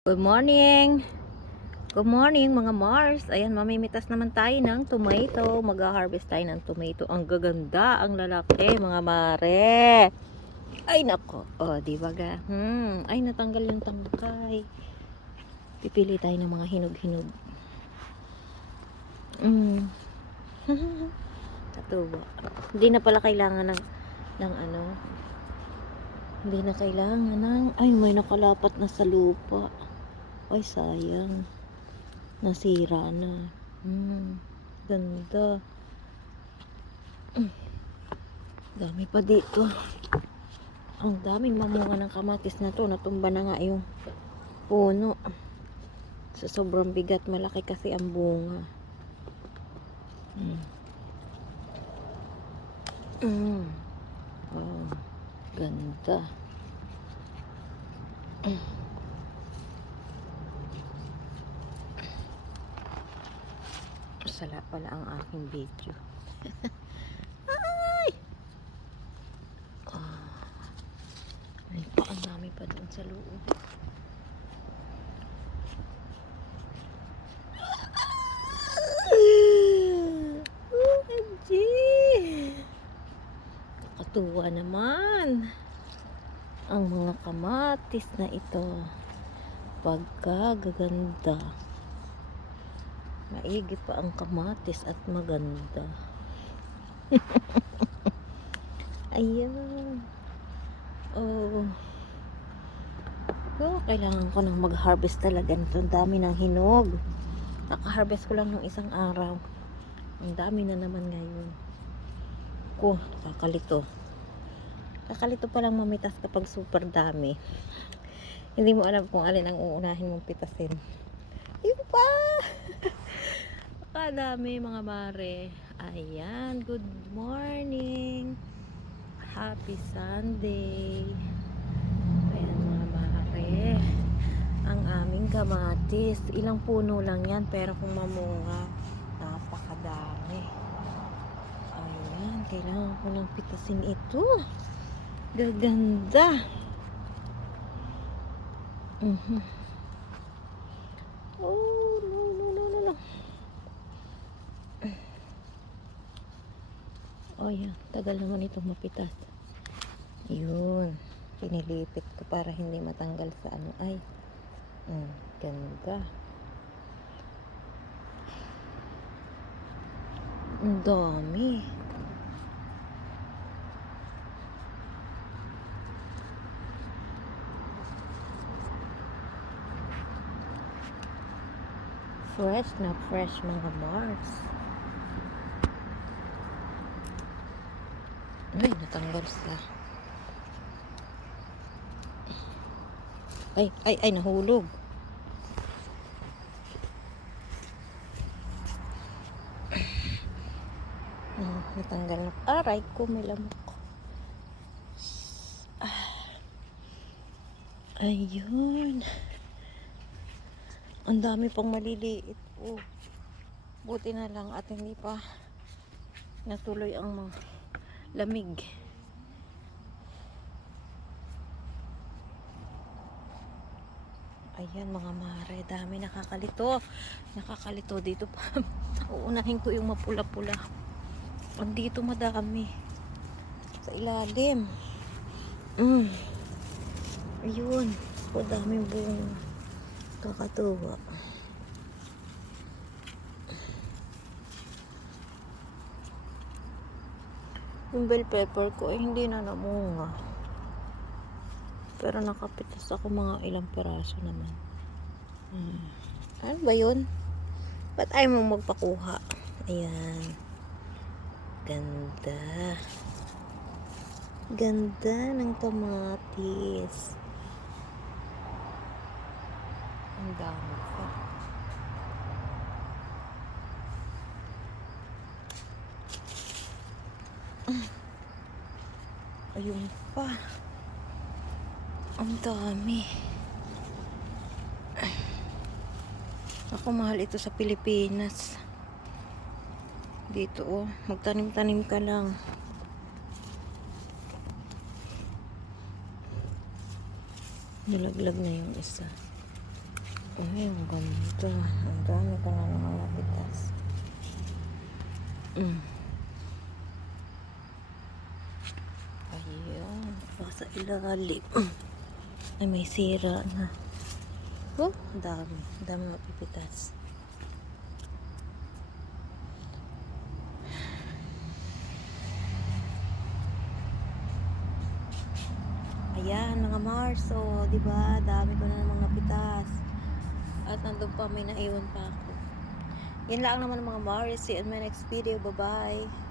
Good morning! Good morning mga Mars! Ayan, mamimitas naman tayo ng tomato. Mag-harvest tayo ng tomato. Ang gaganda, ang lalaki mga mare. Ay nako, di ba ga? Ay natanggal yung tangkay. Pipili tayo ng mga hinog-hinog. Katuwa. Hindi na pala kailangan ng ano. Hindi na kailangan ng, ay may nakalapat na sa lupa. Ay sayang. Nasira na. Ganda. Dami pa dito. Ang daming mamunga ng kamatis na to. Natumba na nga yung puno. Sa sobrang bigat, malaki kasi ang bunga. Oh, ganda. Sala pala ang aking video. Ay! Ay pa, ang dami pa doon sa loob. OMG! Nakatuwa naman ang mga kamatis na ito. Pagkagaganda. Maigi pa ang kamatis at maganda. Ayan. Kailangan ko nang mag-harvest talaga nito. Ang dami ng hinog. Naka-harvest ko lang nung isang araw. Ang dami na naman ngayon. Kakalito. Kakalito palang mamitas kapag super dami. Hindi mo alam kung alin ang uunahin mong pitasin. Yun pa! Kadami mga mare. Ayan, good morning. Happy Sunday. Ayan mga mare. Ang aming kamatis. Ilang puno lang yan, pero kung mamunga, napakadami. Ayan, kailangan ko ng pitasin ito. Gaganda. No. Yan, tagal naman itong mapitas. Yun, pinilipit ko para hindi matanggal sa ano. Ay, ganda. Ang dami. Fresh na fresh mga Mars. Ay, natanggal sa. Ay, nahulog. Natanggal na. Aray ko, may lamok. Ayun. Ang dami pang maliliit. Buti na lang at hindi pa natuloy ang mga lamig. Ayan mga mare, dami nakakalito dito pa. Uunahin ko yung mapula-pula. Dito madami sa ilalim. Ayun, daming bunga. Kakatuwa. Yung bell pepper ko ay hindi na namunga. Pero nakapitas ako mga ilang peraso naman. Ano ba yun? Ba't ayaw mo magpakuha? Ayan. Ganda. Ganda ng kamatis. Ang dami pa. Ayun pa. Ang dami. Ako, mahal ito sa Pilipinas. Dito magtanim-tanim ka lang. Nilaglag na yung isa. Ay, ang ganda. Ang dami pa na ng mga pitas. Ayun. Baka sa ilalim. Ay, may sira na. Oh, ang dami. Ang dami mapipitas. Ayan, mga Mars. So, di ba? Dami ko na ng mga pitas. At nandun pa, may naiwan pa ako. Yan lang naman mga Mars. See you in my next video. Bye-bye.